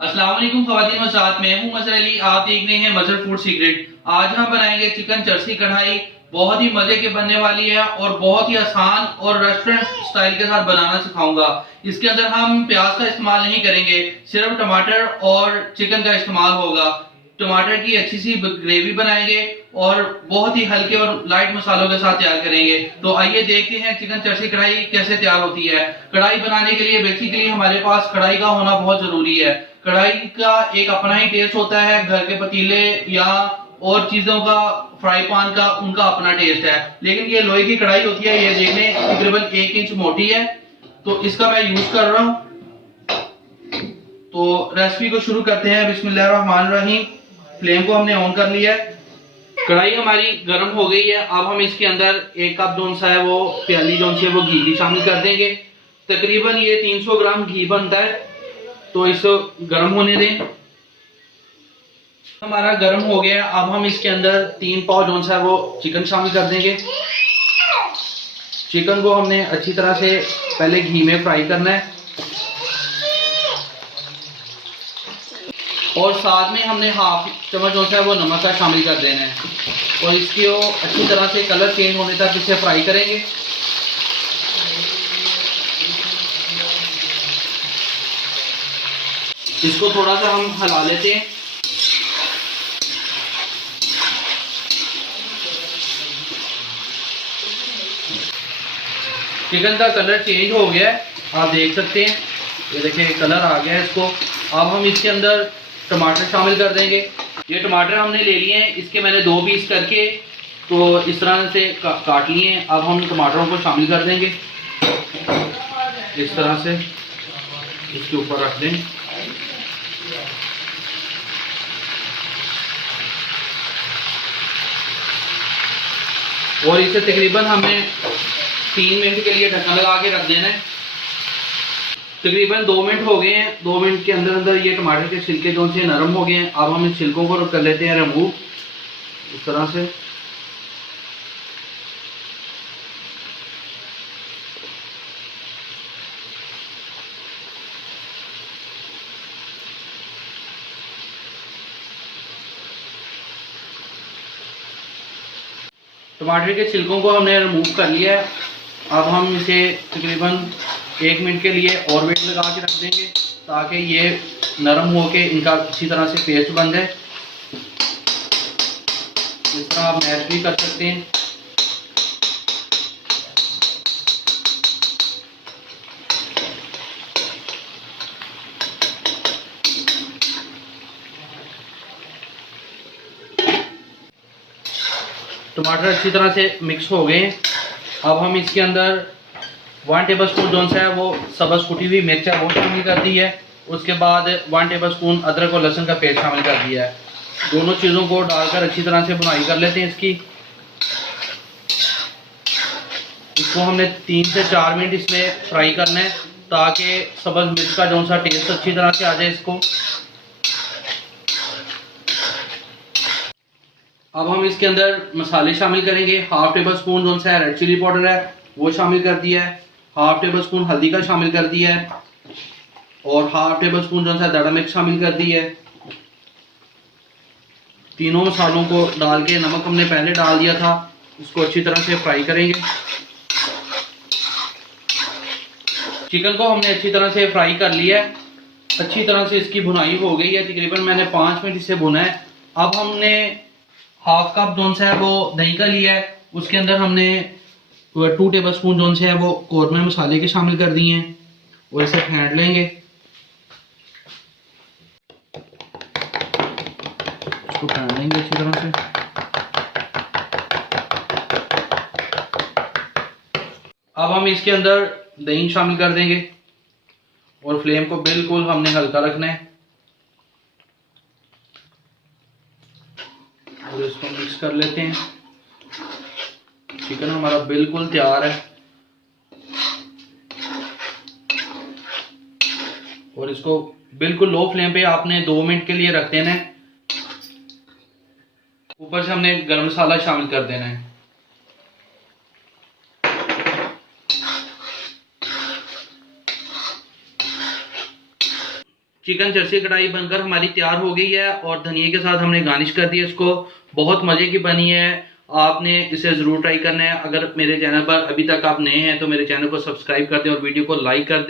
अस्सलाम वालेकुम ख़वातीन व साथ मैं हूं मजहर अली। आप देख रहे हैं मजहर फूड सीक्रेट। आज हम बनाएंगे चिकन चरसी कढ़ाई। बहुत ही मजे के बनने वाली है और बहुत ही आसान और रेस्टोरेंट स्टाइल के साथ बनाना सिखाऊंगा। इसके अंदर हम प्याज का इस्तेमाल नहीं करेंगे, सिर्फ टमाटर और चिकन का इस्तेमाल होगा। टमाटर की अच्छी सी ग्रेवी बनाएंगे और बहुत ही हल्के और लाइट मसालों के साथ तैयार करेंगे। तो आइए देखते हैं चिकन चरसी कढ़ाई कैसे तैयार होती है। कढ़ाई बनाने के लिए बेसिकली हमारे पास कढ़ाई का होना बहुत जरूरी है। कढ़ाई का एक अपना ही टेस्ट होता है, घर के पतीले या और चीजों का, फ्राई पैन का, उनका अपना टेस्ट है। लेकिन ये लोहे की कढ़ाई होती है, ये देखने तकरीबन 1 इंच मोटी है, तो इसका मैं यूज कर रहा हूं। तो रेसिपी को शुरू करते हैं। बिस्मिल्लाहिर्रहमानिर्रहीम। फ्लेम को हमने ऑन कर लिया है। कढ़ाई हमारी गर्म हो गई है। अब हम इसके अंदर 1 कप जोन सा है वो प्याली जोन सी है वो घी की शामिल कर देंगे। तकरीबन ये 300 ग्राम घी बनता है, तो इसको गर्म होने दें। हमारा गर्म हो गया। अब हम इसके अंदर 3 पाव जोन सा है वो चिकन शामिल कर देंगे। चिकन को हमने अच्छी तरह से पहले घी में फ्राई करना है और साथ में हमने हाफ चम्मच जो है वो नमक का शामिल कर देना है और इसकी वो अच्छी तरह से कलर चेंज होने तक इसे फ्राई करेंगे। इसको थोड़ा सा हम हिला लेते हैं। चिकन का कलर चेंज हो गया है, आप देख सकते हैं। ये देखिए कलर आ गया है इसको। अब हम इसके अंदर टमाटर शामिल कर देंगे। ये टमाटर हमने ले लिए हैं, इसके मैंने 2 पीस करके तो इस तरह से काट लिए हैं। अब हम टमाटरों को शामिल कर देंगे, इस तरह से इसके ऊपर रख दें। और इसे तकरीबन हमें 3 मिनट के लिए ढक्कन लगा के रख देना है। तकरीबन 2 मिनट हो गए हैं। 2 मिनट के अंदर अंदर ये टमाटर के छिलके जो से नरम हो गए हैं। अब हम इन छिलकों को कर लेते हैं रिमूव, इस तरह से। टमाटर के छिलकों को हमने रिमूव कर लिया है। अब हम इसे तकरीबन 1 मिनट के लिए और वेट लगा के रख देंगे ताकि ये नरम होके इनका अच्छी तरह से पेस्ट बन जाए। इस तरह आप मैश भी कर सकते हैं। टमाटर अच्छी तरह से मिक्स हो गए हैं। अब हम इसके अंदर 1 टेबल स्पून जो सा है वो सब्ज़ कुटी हुई मिर्च है वो शामिल कर दी है। उसके बाद 1 टेबल स्पून अदरक और लहसुन का पेस्ट शामिल कर दिया है। दोनों चीज़ों को डालकर अच्छी तरह से भुनाई कर लेते हैं इसकी। इसको हमने 3 से 4 मिनट इसमें फ्राई करना है ताकि सब्ज़ मिर्च का जो सा टेस्ट अच्छी तरह से आ जाए इसको। अब हम इसके अंदर मसाले शामिल करेंगे। हाफ टेबल स्पून जो सा रेड चिली पाउडर है वो शामिल कर दिया है। हाफ टेबल स्पून हल्दी का शामिल कर दिया है और हाफ टेबल स्पून जो सा दाड़ा मिर्च शामिल कर दी है। तीनों मसालों को डाल के, नमक हमने पहले डाल दिया था, इसको अच्छी तरह से फ्राई करेंगे। चिकन को हमने अच्छी तरह से फ्राई कर लिया है। अच्छी तरह से इसकी भुनाई हो गई है। तकरीबन मैंने 5 मिनट इसे भुना है। अब हमने हाफ कप जोन सा है वो दही का लिया है। उसके अंदर हमने 2 टेबल स्पून जोन से है वो कौरमे मसाले के शामिल कर दिए हैं और इसे फेंट लेंगे। इसको फेंट लेंगे अच्छी तरह से। अब हम इसके अंदर दही शामिल कर देंगे और फ्लेम को बिल्कुल हमने हल्का रखना है और इसको मिक्स कर लेते हैं। चिकन हमारा बिल्कुल तैयार है और इसको बिल्कुल लो फ्लेम पे आपने 2 मिनट के लिए रख देना है। ऊपर से हमने गरम मसाला शामिल कर देना है। चिकन चरसी कढ़ाई बनकर हमारी तैयार हो गई है और धनिया के साथ हमने गार्निश कर दिया इसको। बहुत मजे की बनी है, आपने इसे जरूर ट्राई करना है। अगर मेरे चैनल पर अभी तक आप नए हैं तो मेरे चैनल को सब्सक्राइब कर दें और वीडियो को लाइक कर दें।